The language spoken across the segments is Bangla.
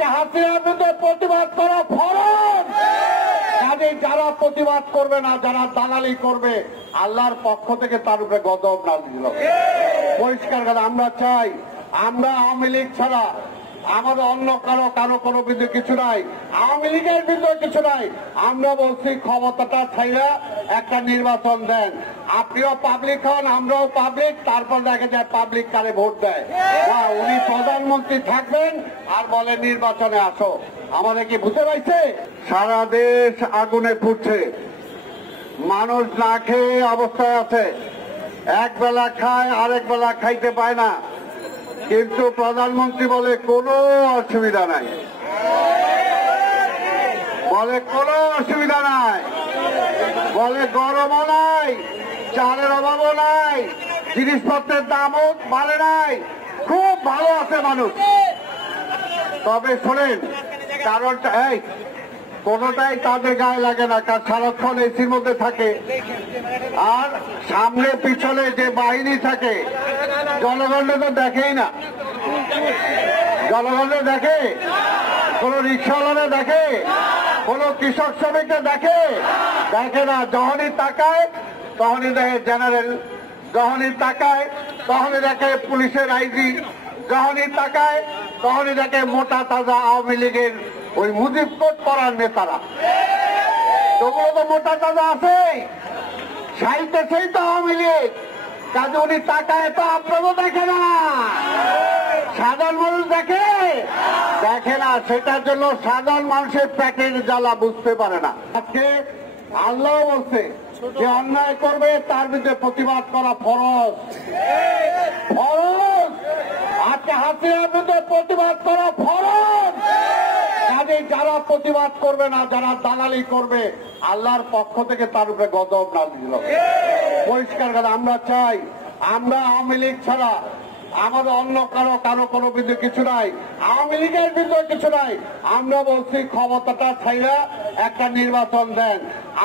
আজকে হাসিনার বিরুদ্ধে প্রতিবাদ করা ফরজ। কাজে যারা প্রতিবাদ করবে না, যারা দালালি করবে, আল্লাহর পক্ষ থেকে তার উপরে গজব নাযিল হবে। পরিষ্কার কথা আমরা চাই, আমরা আওয়ামী লীগ ছাড়া আমাদের অন্য কারো কোনো বিরুদ্ধে কিছু নাই, আওয়ামী লীগের বিরুদ্ধে কিছু নাই। আমরা বলছি ক্ষমতাটা ছাইরা একটা নির্বাচন দেন। আপনিও পাবলিক হন, আমরাও পাবলিক, তারপর দেখা যায় পাবলিক কারে ভোট দেয়। উনি প্রধানমন্ত্রী থাকবেন আর বলে নির্বাচনে আসো। আমাদের কি বুঝতে পারছে? সারা দেশ আগুনে পুড়ছে, মানুষ না খেয়ে অবস্থায় আছে, এক বেলা খায় আরেক বেলা খাইতে পায় না, কিন্তু প্রধানমন্ত্রী বলে কোনো অসুবিধা নাই, বলে কোনো অসুবিধা নাই, বলে গরমও নাই, চালের অভাবও নাই, জিনিসপত্রের দামও বাড়ে নাই, খুব ভালো আছে মানুষ। তবে শোনেন, কারণটা এই কোনোটাই তাদের গায়ে লাগে না, কারণ সারাক্ষণ এসির মধ্যে থাকে, আর সামনে পিছনে যে বাহিনী থাকে জনগণে তো দেখেই না। জনগণে দেখে? কোন রিক্সাওয়ালা দেখে? কোন কৃষক শ্রমিককে দেখে? দেখে না। যখনই তাকায় তখনই দেখে জেনারেল, যখনই তাকায় তখনই দেখে পুলিশের আইজি, যখনই তাকায় তখনই দেখে মোটা তাজা আওয়ামী লীগের ওই মুজিব কোট পড়ার নেতারা। তবুও তো মোটা তাজা আছে, সাইতেছেই তো আওয়ামী লীগ। কাজে উনি তাকায় তো আপনারও দেখে না, সাধারণ মানুষ দেখে দেখে না। সেটার জন্য সাধারণ মানুষের প্যাকেট জ্বালা বুঝতে পারে না। আজকে আল্লাহ বলছে যে অন্যায় করবে তার বিরুদ্ধে প্রতিবাদ করা ফরজ, ফরজ। আজকে হাসিনার বিরুদ্ধে প্রতিবাদ করা ফরজ। কাজে যারা প্রতিবাদ করবে না, যারা দালালি করবে, আল্লাহর পক্ষ থেকে তার উপরে গজব নাযিল হবে। পরিষ্কার কথা আমরা চাই, আমরা আওয়ামী লীগ ছাড়া আমাদের অন্য কারো কোনো বিরুদ্ধে কিছু নাই, আওয়ামী লীগের বিরুদ্ধে কিছু নাই। আমরা বলছি ক্ষমতাটা ছাইরা একটা নির্বাচন দেন।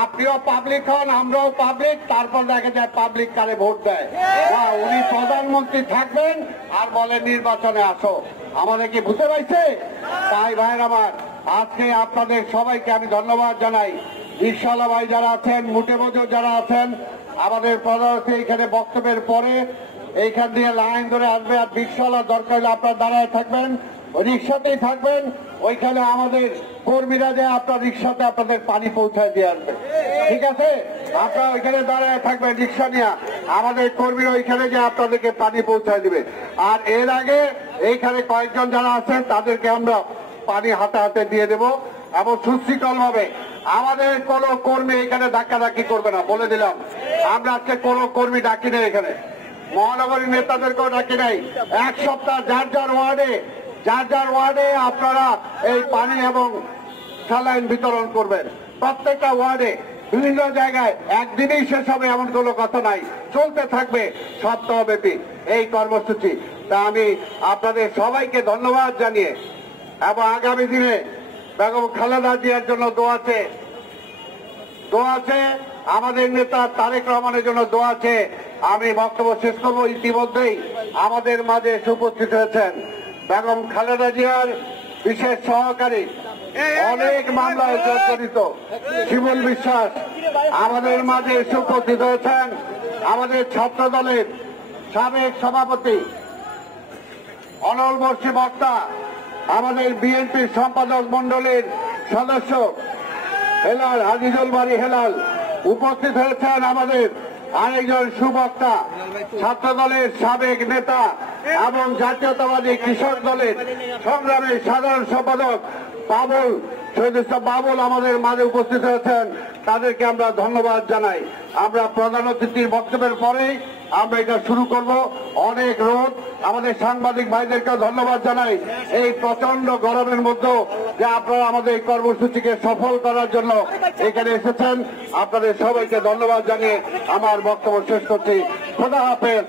আপনিও পাবলিক হন, আমরাও পাবলিক, তারপর দেখা যায় পাবলিক কারে ভোট দেয়। উনি প্রধানমন্ত্রী থাকবেন আর বলে নির্বাচনে আসো। আমাদের কি বুঝতে পারছে? তাই ভাইয়ের আমার, আজকে আপনাদের সবাইকে আমি ধন্যবাদ জানাই। রিকশাওয়ালা ভাই যারা আছেন, মুটে মজুর যারা আছেন, আমাদের প্রধানমন্ত্রী এখানে বক্তব্যের পরে এইখান দিয়ে লাইন ধরে আসবে। আর রিকশাওয়ালা দরকার হলে আপনারা দাঁড়ায় থাকবেন, রিকশাতেই থাকবেন। ওইখানে আমাদের কর্মীরা যে আপনার রিকশাতে আপনাদের পানি পৌঁছায় দিয়ে আসবে, ঠিক আছে? আপনারা ওইখানে দাঁড়ায় থাকবেন রিকশা নিয়ে, আমাদের কর্মীরা ওইখানে যে আপনাদেরকে পানি পৌঁছায় দিবে। আর এর আগে এইখানে কয়েকজন যারা আছেন তাদেরকে আমরা পানি হাতে হাতে দিয়ে দেব, এবং সুশৃঙ্খল ভাবে। আমাদের কোন কর্মী এখানে ধাক্কাধাক্কি করবে না, বলে দিলাম। আমরা আজকে কোন কর্মী ডাকি নেই, এখানে মহানগরীর নেতাদেরকেও ডাকি নাই। এক সপ্তাহ যার যার ওয়ার্ডে আপনারা এই পানি এবং স্যালাইন বিতরণ করবেন। প্রত্যেকটা ওয়ার্ডে বিভিন্ন জায়গায় একদিনেই শেষ হবে এমন কোনো কথা নাই, চলতে থাকবে সপ্তাহব্যাপী এই কর্মসূচি। তা আমি আপনাদের সবাইকে ধন্যবাদ জানিয়ে, এবং আগামী দিনে বেগম খালেদা জিয়ার জন্য দোয়া আছে, আমাদের নেতা তারেক রহমানের জন্য দোয়া আছে। আমি বক্তব্য শেষ করব। ইতিমধ্যেই আমাদের মাঝে উপস্থিত হয়েছেন বেগম খালেদা জিয়ার বিশেষ সহকারী, অনেক মামলায় জড়িত শিমুল বিশ্বাস আমাদের মাঝে উপস্থিত হয়েছেন। আমাদের ছাত্র দলের সাবেক সভাপতি অনল বর্ষী বক্তা, আমাদের বিএনপির সম্পাদক মন্ডলীর সদস্য হেলাল আজিজুল বাড়ি হেলাল উপস্থিত হয়েছেন। আমাদের আরেকজন সুবক্তা, ছাত্র দলের সাবেক নেতা এবং জাতীয়তাবাদী কৃষক দলের সংগ্রামী সাধারণ সম্পাদক বাবুল, শহীদ ইসলাম বাবুল আমাদের মাঝে উপস্থিত হয়েছেন। তাদেরকে আমরা ধন্যবাদ জানাই। আমরা প্রধান অতিথির বক্তব্যের পরেই আমরা এটা শুরু করব। অনেক রোদ, আমাদের সাংবাদিক ভাইদেরকে ধন্যবাদ জানাই এই প্রচন্ড গরমের মধ্যেও যে আপনারা আমাদের এই কর্মসূচিকে সফল করার জন্য এখানে এসেছেন। আপনাদের সবাইকে ধন্যবাদ জানিয়ে আমার বক্তব্য শেষ করছি। খোদা হাফেজ।